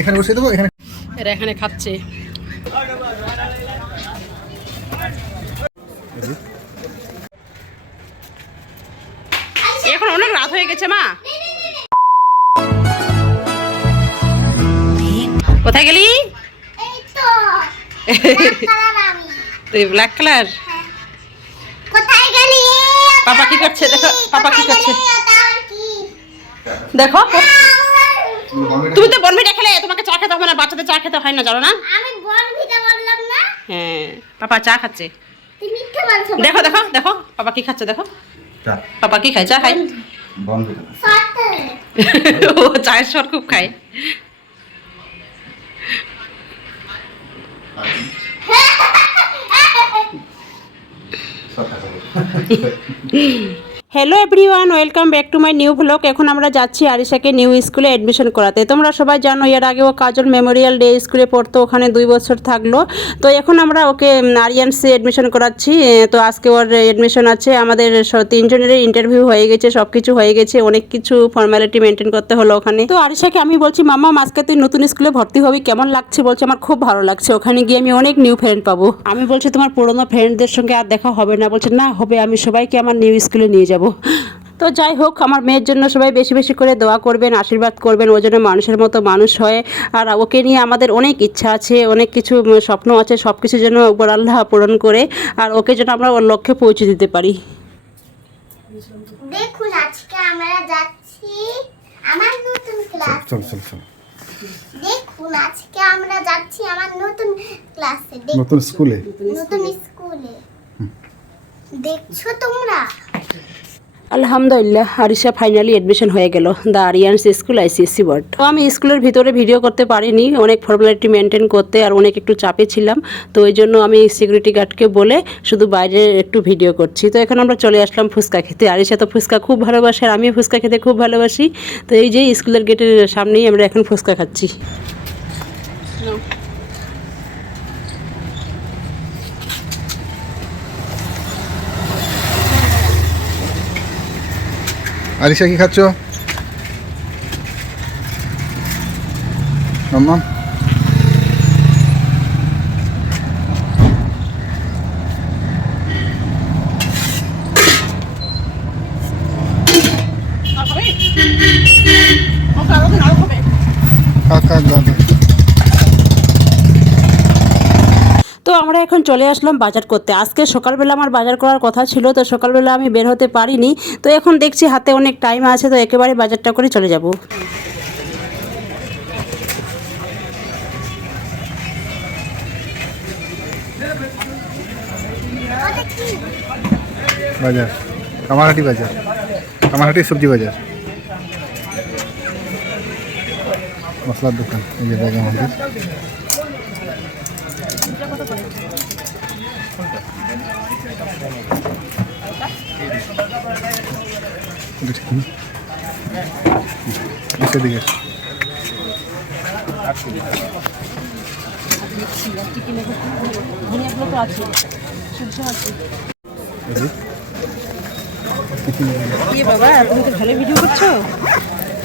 এখানে বসে দেবো, এখানে এরা এখানে খাচ্ছে। এখন অনেক রাত হয়ে গেছে মা। কোথায় গেলি? তুই ব্ল্যাক কালার। কোথায় গেলি? পাপা কি করছে দেখো, পাপা কি করছে দেখো। তুমি তো বনভিটা খেলে, তোমাকে চা খেতে হবে না, বাচ্চাদের চা খেতে হয় না, জানো না? আমি বনভিটা বললাম না। হ্যাঁ, পাপা চা খাচ্ছে। তুমি মিথ্যা বলছো। দেখো দেখো দেখো পাপা কি খাচ্ছে দেখো। পাপা কি খায়? চা খায়। বনভিটা ও চায়ের স্বর খুব খায়। Hello everyone, welcome back to my new blog. এখন আমরা যাচ্ছি আরিশাকে নিউ স্কুলে অ্যাডমিশন করাতে। তোমরা সবাই জানো এর আগে ও কাজল মেমোরিয়াল ডে স্কুলে পড়তো, ওখানে 2 বছর থাকলো। তো এখন আমরা ওকে আরিয়ানসে অ্যাডমিশন করাচ্ছি। তো আজকে ওর অ্যাডমিশন আছে। আমাদের 3 জনের ইন্টারভিউ হয়ে গেছে, সব কিছু হয়ে গেছে, অনেক কিছু ফর্মালিটি মেনটেন করতে হলো ওখানে। তো আরিশাকে আমি বলছি, মাম্মা আজকে তুই নতুন স্কুলে ভর্তি হবি, কেমন লাগছে? বলছে আমার খুব ভালো লাগছে, ওখানে গিয়ে আমি অনেক নিউ ফ্রেন্ড পাবো। আমি বলছি তোমার পুরোনো ফ্রেন্ডদের সঙ্গে আর দেখা হবে না? বলছে না হবে, আমি সবাইকে আমার নিউ স্কুলে নিয়ে যাব। তো যাই হোক, আমার মেয়ের জন্য সবাই বেশি বেশি করে দোয়া করবেন, আশীর্বাদ করবেন, ও যেন মানুষের মতো মানুষ হয়। আর ওকে নিয়ে আমাদের অনেক ইচ্ছা আছে, অনেক কিছু স্বপ্ন আছে, সব কিছু যেন উপর আল্লাহ পূরণ করে, আর ওকে যেন আমরা ওর লক্ষ্যে পৌঁছে দিতে পারি। দেখুন আজকে আমরা যাচ্ছি আমার নতুন ক্লাস। চল চল চল। দেখুন আজকে আমরা যাচ্ছি আমার নতুন ক্লাসে, নতুন স্কুলে। নতুন স্কুলে। দেখছো তোমরা? আলহামদুলিল্লাহ, আরিশা ফাইনালি অ্যাডমিশন হয়ে গেল the Aryan's school ICSE board. তো আমি স্কুলের ভিতরে ভিডিও করতে পারিনি, অনেক ফর্মালিটি মেনটেন করতে আর অনেক একটু চাপে ছিলাম। তো ওই জন্য আমি সিকিউরিটি গার্ডকে বলে শুধু বাইরে একটু ভিডিও করছি। তো এখন আমরা চলে আসলাম ফুচকা খেতে। আরিশা তো ফুচকা খুব ভালোবাসে আর আমিও ফুচকা খেতে খুব ভালোবাসি। তো এই যে স্কুলের গেটের সামনেই আমরা এখন ফুচকা খাচ্ছি। আরিশা কি খাচ্ছ? মাম্মা কাকা দাদা। তো আমরা এখন চলে আসলাম বাজার করতে। আজকে সকালবেলা আমার বাজার করার কথা ছিল, তো সকালবেলা আমি বের হতে পারিনি। তো এখন দেখছি হাতে অনেক টাইম আছে, তো একেবারে বাজারটা করে চলে যাব। বাজার কামারহাটি বাজার, কামারহাটি সবজি বাজার, মশলার দোকান। এই যে জায়গা আমাদের সেদিকে বাবা তুমি তো ভালো ভিডিও করছো।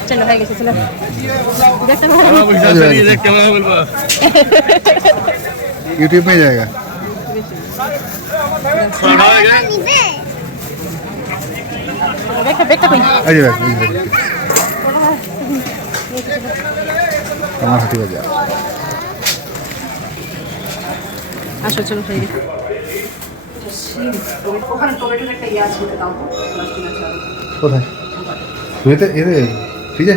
চলো হয়ে গেছে, চলো यूट्यूब में जाएगा। अजय কামারহাটি বাজার। আসো চলো হয়ে গেছে। কোথায়? এতে এতে ফ্রিজে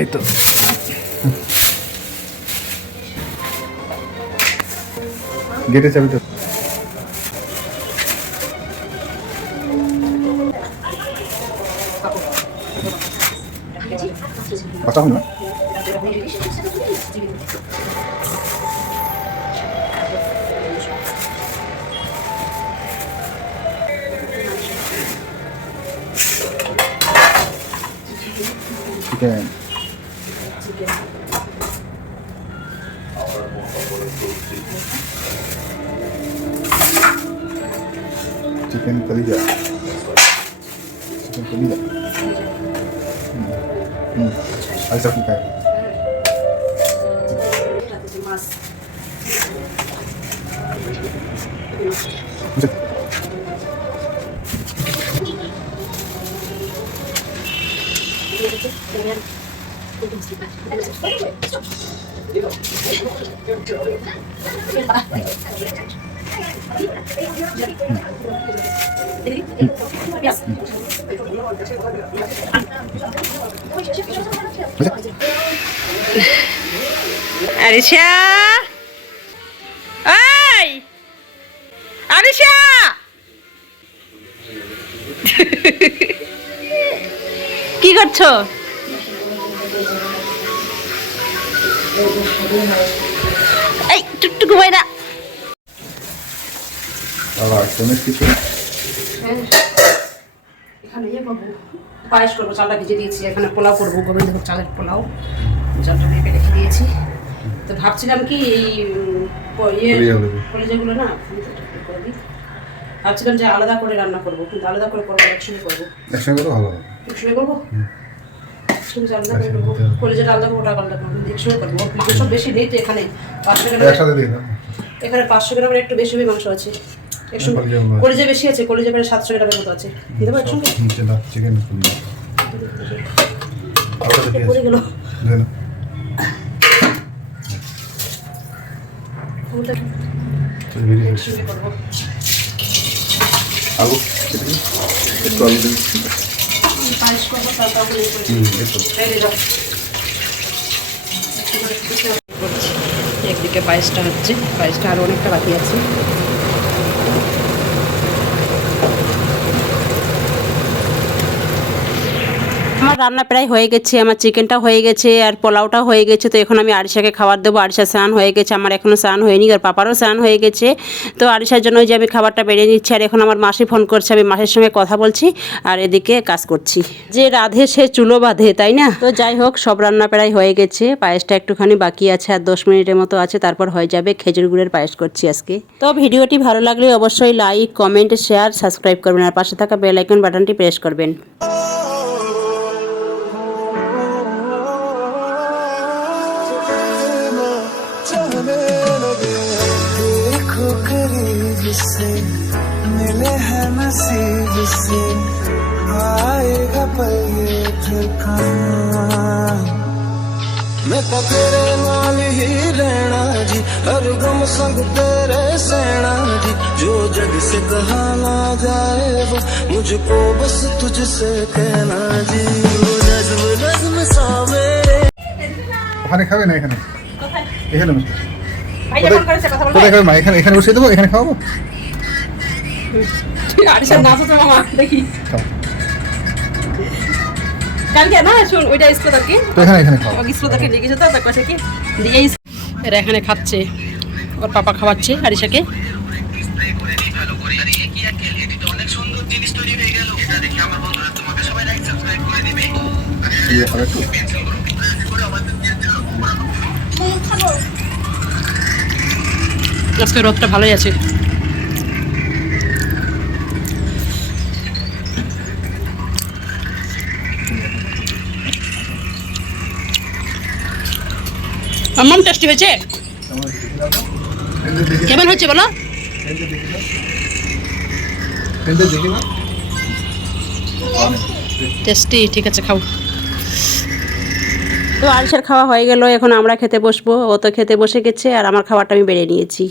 এই তো। গেটে চাবি তো। কথা হল না। চিকেন চিকেন কলিজা। ऐसा कुछ है আরিশা, এই আরিশা, কি করছো? এই টুকটুকু বাইরা বাবা তোমার কিছু এখানে ইয়ে করবো, পায়েস করবো, চালটা ভিজে দিয়েছি। এখানে পোলাও করবো, গোবিন্দভোগ চালের পোলাও, চালটা ভেপে রেখে দিয়েছি। তো ভাবছিলাম কি এই কলেজেগুলো না ভাবছিলাম যে আলাদা করে রান্না করবো, কিন্তু আলাদা করে করবো, একসঙ্গে করবো। একসঙ্গে করো ভালো হবে। একসঙ্গে করবো, একসঙ্গে আলাদা করে করবো, কলেজের আলাদা করবো, ওটা আলাদা করবো, একসঙ্গে করবো। সব বেশি নেই তো এখানে, 500 গ্রাম, একসাথে দিয়ে দাও। এখানে 500 গ্রামের একটু বেশি মাংস আছে। একসঙ্গে কলেজে বেশি আছে, কলেজে প্রায় 700 গ্রামের মতো আছে। দিয়ে দেবো একসঙ্গে? চিকেন পড়ে গেল। একসঙ্গে করবো। আলু একটু আলু দিন। পায়েস করবো, তারপর রেডি যাও। একদিকে পায়েসটা হচ্ছে, পায়েসটা আরও অনেকটা বাকি আছে। আমার রান্না প্রায় হয়ে গেছে, আমার চিকেনটা হয়ে গেছে আর পোলাওটা হয়ে গেছে। তো এখন আমি আরিশাকে খাবার দেবো। আরিশা স্নান হয়ে গেছে, আমার এখনও স্নান হয়নি, আর পাপারও স্নান হয়ে গেছে। তো আরিশার জন্য যে আমি খাবারটা বেড়ে নিচ্ছি, আর এখন আমার মাসি ফোন করছে, আমি মাসির সঙ্গে কথা বলছি আর এদিকে কাজ করছি। যে রাধে সে চুলো বাঁধে, তাই না? তো যাই হোক, সব রান্না প্রায় হয়ে গেছে, পায়েসটা একটুখানি বাকি আছে, আর 10 মিনিটের মতো আছে, তারপর হয়ে যাবে। খেজুর গুড়ের পায়েস করছি আজকে। তো ভিডিওটি ভালো লাগলে অবশ্যই লাইক, কমেন্ট, শেয়ার, সাবস্ক্রাইব করবেন, আর পাশে থাকা বেল আইকন বাটনটি প্রেস করবেন। से मिले हैं नसीब से आएगा पल ये फिर कहाँ मैं तो तेरे नाल ही रहना जी हर गम संग तेरे सहना जी जो जग से कहा ना जाए वो मुझको बस तुझसे कहना जी वो नज़्म नज़्म सा मेरे ওখানে খাবে না এখানে এখানে ভাইয়া ফোন করেছে, কথা বলবো। কোথায় খাবে মা? এখানে এখানে বসিয়ে দেবো, এখানে খাওয়াবো। আরিশার নাচ হচ্ছে মামা, দেখি খাও। কালকে না শুন ওইটা ইস্কোদাকে, তো এখানে এখানে খাও। আমাকে ইস্কোদাকে নিয়ে গেছে, তো তার কাছে কি দিয়ে এরা এখানে খাচ্ছে, ওর পাপা খাওয়াচ্ছে আরিশাকে। দিয়ে খাবে একটু। আজকে রোদটা ভালোই আছে। আম্মাম টেস্টি হয়েছে, কেমন হচ্ছে বলো? টেস্টি, ঠিক আছে খাও। তো আরিশার খাওয়া হয়ে গেল, এখন আমরা খেতে বসবো। ও তো খেতে বসে গেছে, আর আমার খাবারটা আমি বেড়ে নিয়েছি।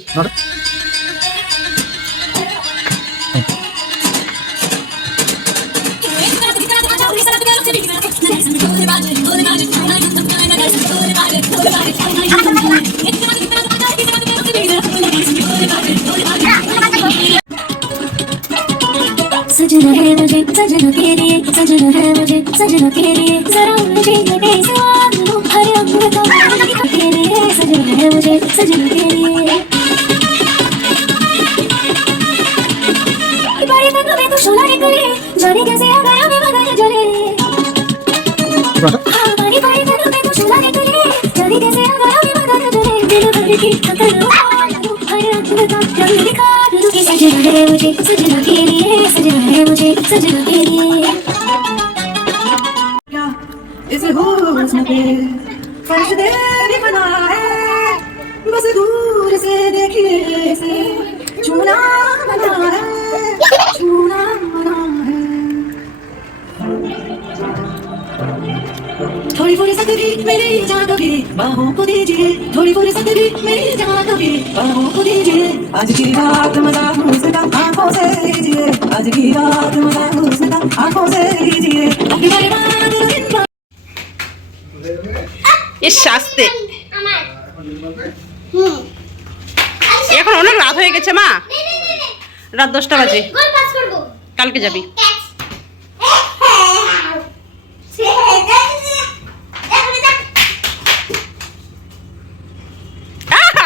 सजना है मुझे सजना के लिए सजना है मुझे सजना के लिए जरा मुझे लगे स्वाद लो हर अंग का के लिए सजना है मुझे सजना के लिए बारी तक में तो सोना रे करे जाने कैसे आ गया मैं बदल जले हाँ बारी तक में तो सोना रे करे जाने कैसे आ गया मैं बदल जले दिल भर की कतल हर अंग का रंग दिखा दूँ कि सजना है मुझे सजना के लिए सजना है मुझे सजना के लिए से हुस्न पे फरिश्ते भी बना है बस दूर से देखिए से छूना मना है छूना मना है थोड़ी फुर्सत भी मेरी जान कभी बाहों को दीजिए थोड़ी फुर्सत भी मेरी जान कभी बाहों को दीजिए आज की रात मजा हुस्न का आंखों से लीजिए आज की रात मजा हुस्न का आंखों से लीजिए अपनी बर्बाद दिन भर ইস আসতে আমার এখন অনেক রাত হয়ে গেছে মা নে নে নে নে রাত 10টা বাজে গোল পাস করব কালকে যাবি ক্যাচ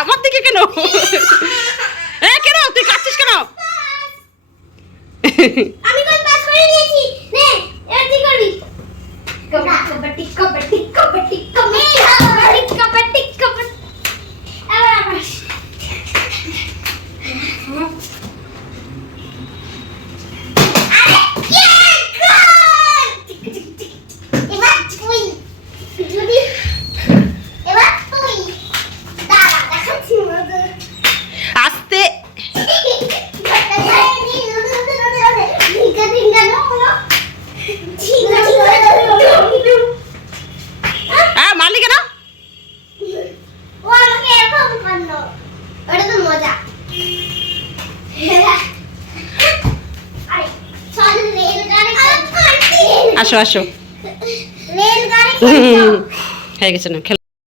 আমার দিকে কেন কেন তুই কাটছিস কেন আমি গোল পাস করে দিয়েছি নে এবার তুই করবি কবাডি কবাডি কবাডি কবাডি কবাডি কবাডি এবার আমার আসতে মারলি কেন আসো আসো রেলগাড়ি হয়ে গেছে না